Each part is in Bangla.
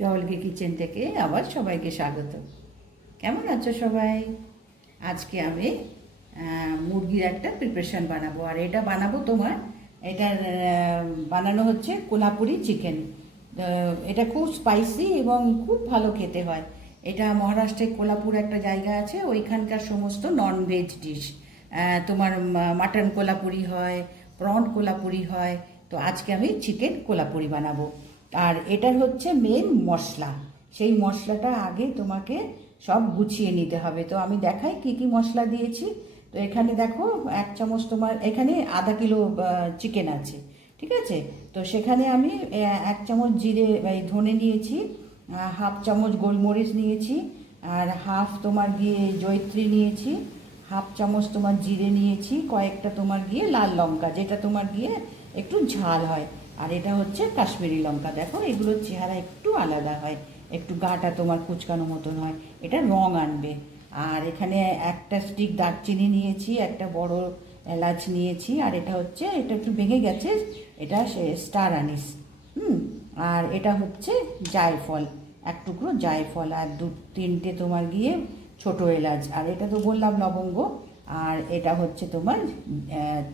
জলকি কিচেন থেকে আবার সবাইকে স্বাগত। কেমন আছো সবাই? আজকে আমি মুরগির একটা প্রিপারেশন বানাবো, আর এটা বানাবো তোমার এটার বানানো হচ্ছে কোলাপুরি চিকেন। এটা খুব স্পাইসি এবং খুব ভালো খেতে হয়। এটা মহারাষ্ট্রে কোলাপুর একটা জায়গা আছে, ওইখানকার সমস্ত নন ভেজ ডিশ, তোমার মাটন কোলাপুরি হয়, প্রন কোলাপুরি হয়। তো আজকে আমি চিকেন কোলাপুরি বানাবো। আর এটার হচ্ছে মেন মশলা, সেই মশলাটা আগে তোমাকে সব গুছিয়ে নিতে হবে। তো আমি দেখাই কি কি মশলা দিয়েছি। তো এখানে দেখো 1 চামচ, তোমার এখানে আধা কিলো চিকেন আছে, ঠিক আছে? তো সেখানে আমি 1 চামচ জিরে ধনে নিয়েছি, 1/2 চামচ গোলমরিচ নিয়েছি, আর হাফ তোমার গিয়ে জয়িত্রী নিয়েছি, 1/2 চামচ তোমার জিরে নিয়েছি, কয়েকটা তোমার গিয়ে লাল লঙ্কা, যেটা তোমার গিয়ে একটু ঝাল হয়। আর এটা হচ্ছে কাশ্মীরি লঙ্কা। দেখো এগুলোর চেহারা একটু আলাদা হয়, একটু গাটা তোমার কুচকানো মতন হয়, এটা রং আনবে। আর এখানে একটা স্টিক দারচিনি নিয়েছি, একটা বড় এলাচ নিয়েছি, আর এটা হচ্ছে, এটা একটু ভেঙে গেছে, এটা স্টার আনিস। আর এটা হচ্ছে জায়ফল, 1 টুকরো জায়ফল, আর 2-3টে তোমার গিয়ে ছোট এলাচ, আর এটা তো বললাম লবঙ্গ, আর এটা হচ্ছে তোমার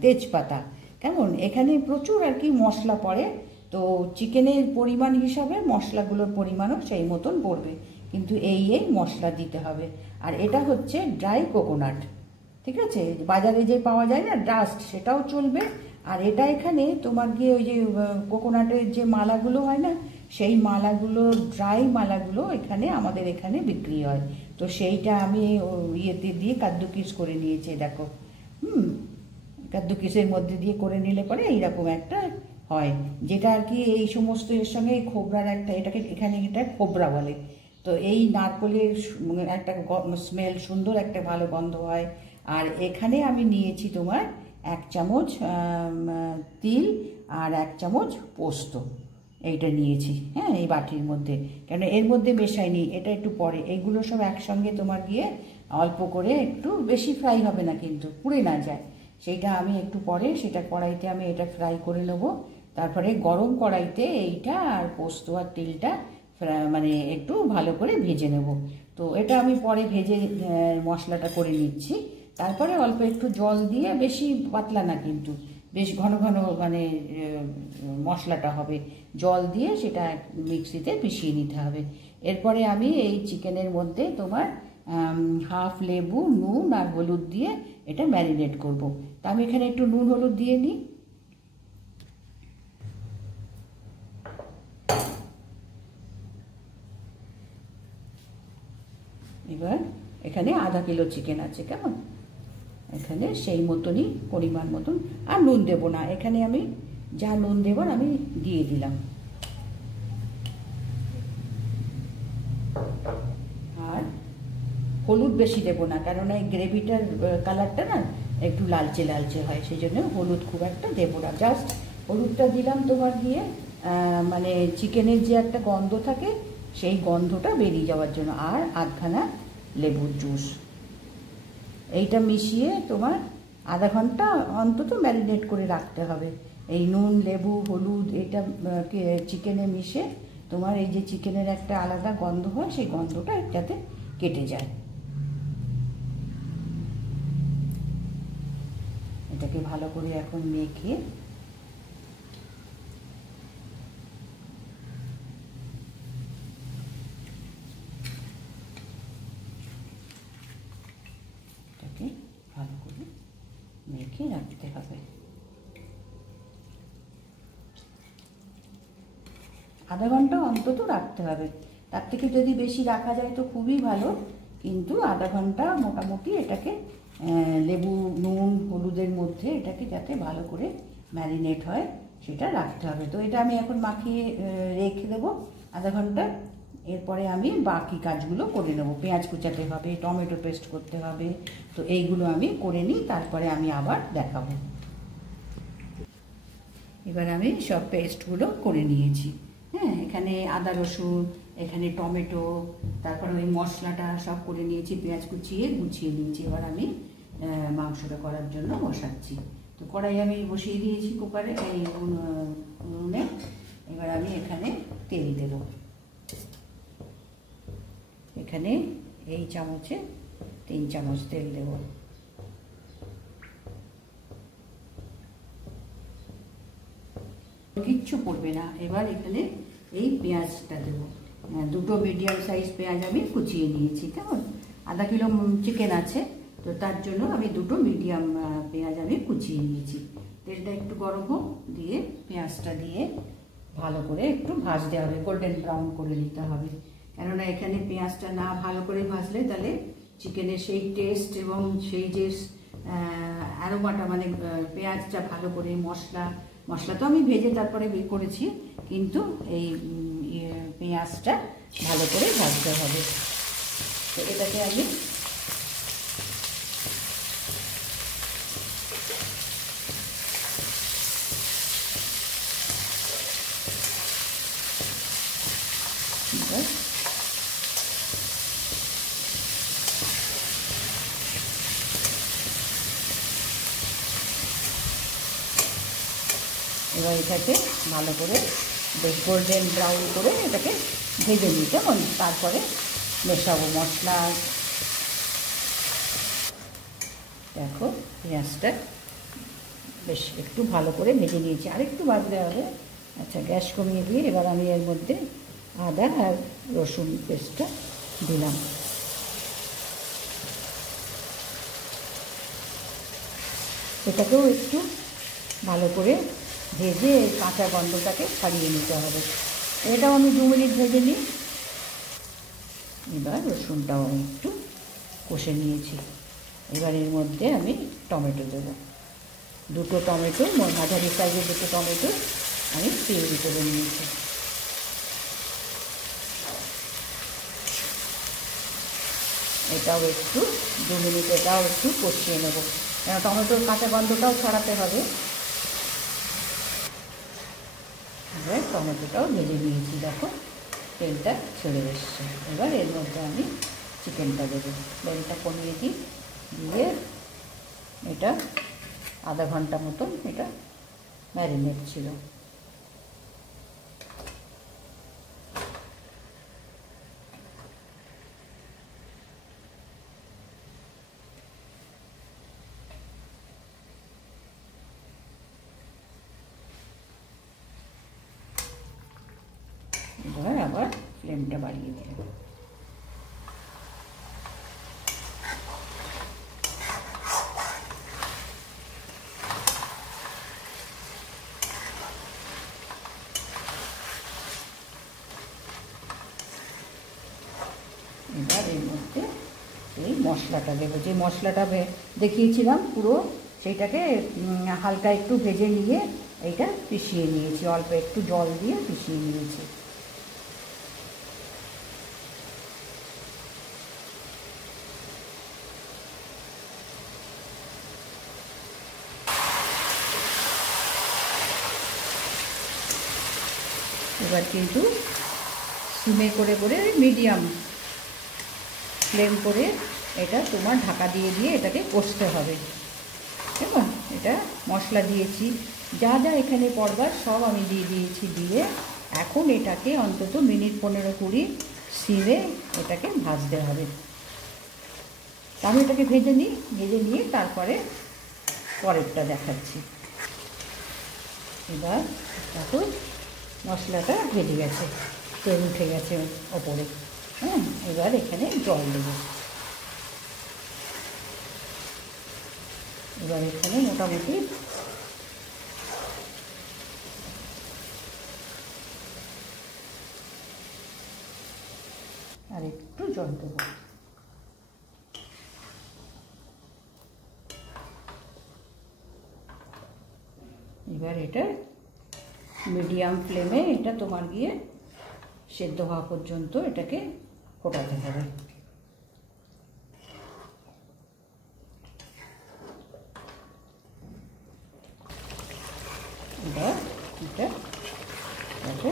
তেজপাতা। কেমন, এখানে প্রচুর আর কি মশলা পড়ে। তো চিকেনের পরিমাণ হিসাবে মশলাগুলোর পরিমাণও সেই মতন পড়বে, কিন্তু এই মশলা দিতে হবে। আর এটা হচ্ছে ড্রাই কোকোনাট, ঠিক আছে? বাজারে যে পাওয়া যায় না ডাস্ট, সেটাও চলবে। আর এটা এখানে তোমার গিয়ে ওই যে কোকোনাটের যে মালাগুলো হয় না, সেই মালাগুলো, ড্রাই মালাগুলো এখানে আমাদের এখানে বিক্রি হয়। তো সেইটা আমি ইয়েতে দিয়ে কাদ্দুকিস করে নিয়েছি, দেখো। কাদ্দুকিসের মধ্যে দিয়ে করে নিলে পরে এইরকম একটা হয়, যেটা আর কি এই সমস্ত এর সঙ্গে খোবরার একটা, এটাকে এখানে এটা খোবরা বলে। তো এই নারকোলের একটা স্মেল, সুন্দর একটা ভালো গন্ধ হয়। আর এখানে আমি নিয়েছি তোমার 1 চামচ তিল আর 1 চামচ পোস্ত, এইটা নিয়েছি। হ্যাঁ, এই বাটির মধ্যে, কেন এর মধ্যে মেশাইনি, এটা একটু পরে। এইগুলো সব একসঙ্গে তোমার গিয়ে অল্প করে, একটু বেশি ফ্রাই হবে না কিন্তু, পুড়ে না যায়, সেইটা আমি একটু পরে সেটা কড়াইতে আমি এটা ফ্রাই করে নেব। তারপরে গরম কড়াইতে এইটা আর পোস্ত আর তিলটা মানে একটু ভালো করে ভেজে নেব। তো এটা আমি পরে ভেজে মশলাটা করে নিচ্ছি। তারপরে অল্প একটু জল দিয়ে, বেশি পাতলা না কিন্তু, বেশ ঘন ঘন মানে মশলাটা হবে, জল দিয়ে সেটা মিক্সিতে পিষিয়ে নিতে হবে। এরপরে আমি এই চিকেনের মধ্যে তোমার হাফ লেবু, নুন আর হলুদ দিয়ে এটা ম্যারিনেট করব। তা আমি এখানে একটু নুন হলুদ দিয়ে নিই। এবার এখানে আধা কিলো চিকেন আছে, কেমন? এখানে সেই মতনই পরিমাণ মতন, আর নুন দেবো না এখানে, আমি যা নুন দেবার আমি দিয়ে দিলাম। আর হলুদ বেশি দেবো না, কারণ এই গ্রেভিটার কালারটা না একটু লালচে লালচে হয়, সেই জন্য হলুদ খুব একটা দেবো না। জাস্ট হলুদটা দিলাম তোমার গিয়ে মানে চিকেনের যে একটা গন্ধ থাকে, সেই গন্ধটা বেরিয়ে যাওয়ার জন্য। আর আধখানা লেবুর জুস, এইটা মিশিয়ে তোমার আধা ঘন্টা অন্তত ম্যারিনেট করে রাখতে হবে। এই নুন, লেবু, হলুদ এটা চিকেনে মিশে তোমার এই যে চিকেনের একটা আলাদা গন্ধ হয়, সেই গন্ধটা যাতে কেটে যায়। এটাকে ভালো করে এখন মেখে ভালো করে মেখে রাখতে হবে। আধা ঘন্টা অন্তত রাখতে হবে, তার থেকে যদি বেশি রাখা যায় তো খুবই ভালো, কিন্তু আধা ঘন্টা মোটামুটি এটাকে লেবু, নুন, হলুদের মধ্যে এটাকে যাতে ভালো করে ম্যারিনেট হয় সেটা রাখতে হবে। তো এটা আমি এখন মাখিয়ে রেখে দেবো আধা ঘন্টা। এরপরে আমি বাকি কাজগুলো করে নেব। পেঁয়াজ কুচাতে হবে, টমেটো পেস্ট করতে হবে, তো এইগুলো আমি করে নিই, তারপরে আমি আবার দেখাবো। এবার আমি সব পেস্টগুলো করে নিয়েছি। হ্যাঁ, এখানে আদা রসুন, এখানে টমেটো, তারপরে ওই মশলাটা সব করে নিয়েছি, পেঁয়াজ কুচিয়ে গুছিয়ে নিয়েছি। এবার আমি মাংসটা করার জন্য বসাচ্ছি। তো কড়াই আমি বসিয়ে দিয়েছি কুকারে, এই উনুনে। এবার আমি এখানে তেল দেবো। এখানে এই চামচে 3 চামচ তেল দেব। কিচ্ছু পড়বে না। এবার এখানে এই পেঁয়াজটা দেবো। দুটো মিডিয়াম সাইজ পেঁয়াজ আমি কুচিয়ে নিয়েছি। কেমন, আধা কিলো চিকেন আছে, তো তার জন্য আমি দুটো মিডিয়াম পেঁয়াজ আমি কুচিয়ে নিয়েছি। তেলটা একটু গরম হোক, দিয়ে পেঁয়াজটা দিয়ে ভালো করে একটু ভাজতে হবে, গোল্ডেন ব্রাউন করে নিতে হবে। কেননা এখানে পেঁয়াজটা না ভালো করে ভাজলে তাহলে চিকেনের সেই টেস্ট এবং সেই যে অ্যারোমাটা, মানে পেঁয়াজটা ভালো করে মশলা তো আমি ভেজে তারপরে বের করেছি, কিন্তু এই পেঁয়াজটা ভালো করে ভাজতে হবে। তো এটাকে আমি এবার এটাকে ভালো করে বেশ গোল্ডেন ব্রাউন করে এটাকে ভেজে নিতে, তারপরে মেশাবো মশলা। দেখো পেঁয়াজটা বেশ একটু ভালো করে ভেজে নিয়েছি, আরেকটু ভাজতে হবে। আচ্ছা, গ্যাস কমিয়ে দিয়ে এবার আমি এর মধ্যে আদা আর রসুন পেস্টটা দিলাম। এটাকেও একটু ভালো করে ভেজে কাঁচা গন্ধটাকে ছাড়িয়ে নিতে হবে। এটাও আমি 2 মিনিট ভেজে নিই। এবার রসুনটাও আমি একটু কষে নিয়েছি। এবার এর মধ্যে আমি টমেটো দেবো। 2টো টমেটো, মাঝারি সাইজের 2টো টমেটো আমি পিউরি করে নিয়েছি। এটাও একটু 2 মিনিট এটাও একটু কষিয়ে নেব, কেন টমেটোর কাঁচা গন্ধটাও ছড়াতে হবে। এবার টমেটোটাও ভেজে নিয়েছি, দেখো তেলটা ছেড়ে এসছে। এবার এর মধ্যে আমি চিকেনটা দেবো। তেলটা কমিয়ে দিই, দিয়ে এটা আধা ঘন্টা মতন এটা ম্যারিনেট ছিল। এবার আবার ফ্লেমটা বাড়িয়ে দিলাম। এবার এর মধ্যে এই মশলাটা দেবো, যে মশলাটা দেখিয়েছিলাম পুরো সেইটাকে হালকা একটু ভেজে নিয়ে এইটা পিষিয়ে নিয়েছি, অল্প একটু জল দিয়ে পিষিয়ে নিয়েছি। এবার কিন্তু সিমে করে করে মিডিয়াম ফ্লেম করে এটা তোমার ঢাকা দিয়ে দিয়ে এটাকে কষতে হবে। কেমন, এটা মশলা দিয়েছি, যা যা এখানে পড়বার সব আমি দিয়ে দিয়েছি। দিয়ে এখন এটাকে অন্তত মিনিট 15-20 সিমে এটাকে ভাজতে হবে। আমি এটাকে ভেজে নিয়ে তারপরে পরেরটা দেখাচ্ছি। এবার দেখো মশলাটা ভেজে গেছে, তেল উঠে গেছে ওপরে। হ্যাঁ, এবার এখানে জল দেবো। এবার এখানে মোটামুটি আর একটু জল দেবো। এবার এটা মিডিয়াম ফ্লেমে এটা তোমার গিয়ে সেদ্ধ হওয়া পর্যন্ত এটাকে ফোটাতে হবে। এবার এটা দেখো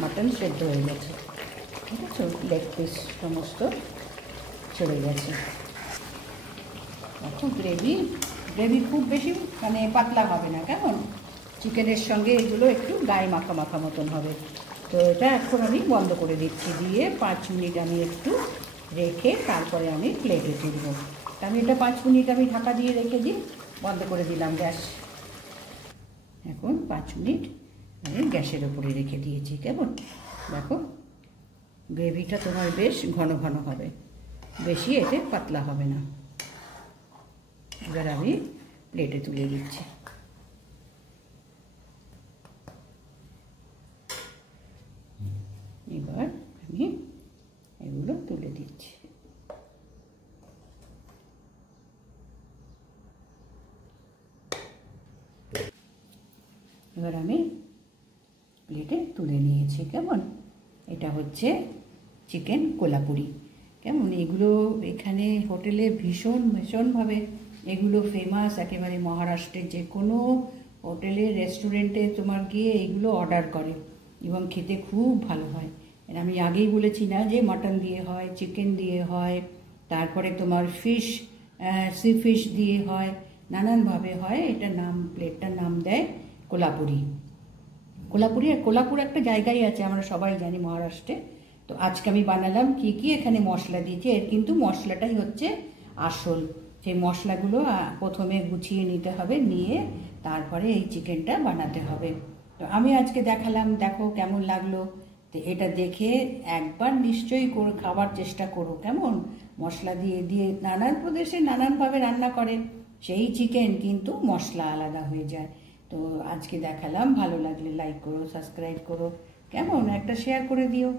মাটন সেদ্ধ হয়ে গেছে, ঠিক আছে, লেগ পিস সমস্ত চলে গেছে। দেখো গ্রেভি খুব বেশি মানে পাতলা হবে না, কেমন চিকেনের সঙ্গে এগুলো একটু গায়ে মাখা মাখা মতন হবে। তো এটা এখন আমি বন্ধ করে দিচ্ছি, দিয়ে 5 মিনিট আমি একটু রেখে তারপরে আমি প্লেটে তুলব। আমি এটা 5 মিনিট আমি ঢাকা দিয়ে রেখে দিই, বন্ধ করে দিলাম গ্যাস। এখন 5 মিনিট আমি গ্যাসের ওপরে রেখে দিয়েছি। কেমন দেখো, গ্রেভিটা তোমার বেশ ঘন ঘন হবে, বেশি এতে পাতলা হবে না। এবার আমি প্লেটে তুলে দিচ্ছি। এবার আমি এগুলো তুলে দিচ্ছি। এবার আমি প্লেটে তুলে নিয়েছি। কেমন, এটা হচ্ছে চিকেন কোলাপুরি। কেমন, এগুলো এখানে হোটেলে ভীষণভাবে এগুলো ফেমাস। একেবারে মহারাষ্ট্রের যে কোনো হোটেলে রেস্টুরেন্টে তোমার গিয়ে এগুলো অর্ডার করে এবং খেতে খুব ভালো হয়। আমি আগেই বলেছি না যে মাটন দিয়ে হয়, চিকেন দিয়ে হয়, তারপরে তোমার ফিশ, সি ফিশ দিয়ে হয়, নানানভাবে হয়। এটা প্লেটটার নাম দেয় কোলাপুরি। কোলাপুর একটা জায়গায় আছে, আমরা সবাই জানি মহারাষ্ট্রে। তো আজকে আমি বানালাম কি কি এখানে মশলা দিয়েছি, এর কিন্তু মশলাটাই হচ্ছে আসল। সেই মশলাগুলো প্রথমে গুছিয়ে নিতে হবে, নিয়ে তারপরে এই চিকেনটা বানাতে হবে। তো আমি আজকে দেখালাম, দেখো কেমন লাগলো। তো এটা দেখে একবার নিশ্চয়ই খাবার চেষ্টা করো। কেমন, মশলা দিয়ে দিয়ে নানান প্রদেশে নানানভাবে রান্না করে সেই চিকেন, কিন্তু মশলা আলাদা হয়ে যায়। তো আজকে দেখালাম, ভালো লাগলে লাইক করো, সাবস্ক্রাইব করো, কেমন একটা শেয়ার করে দিও।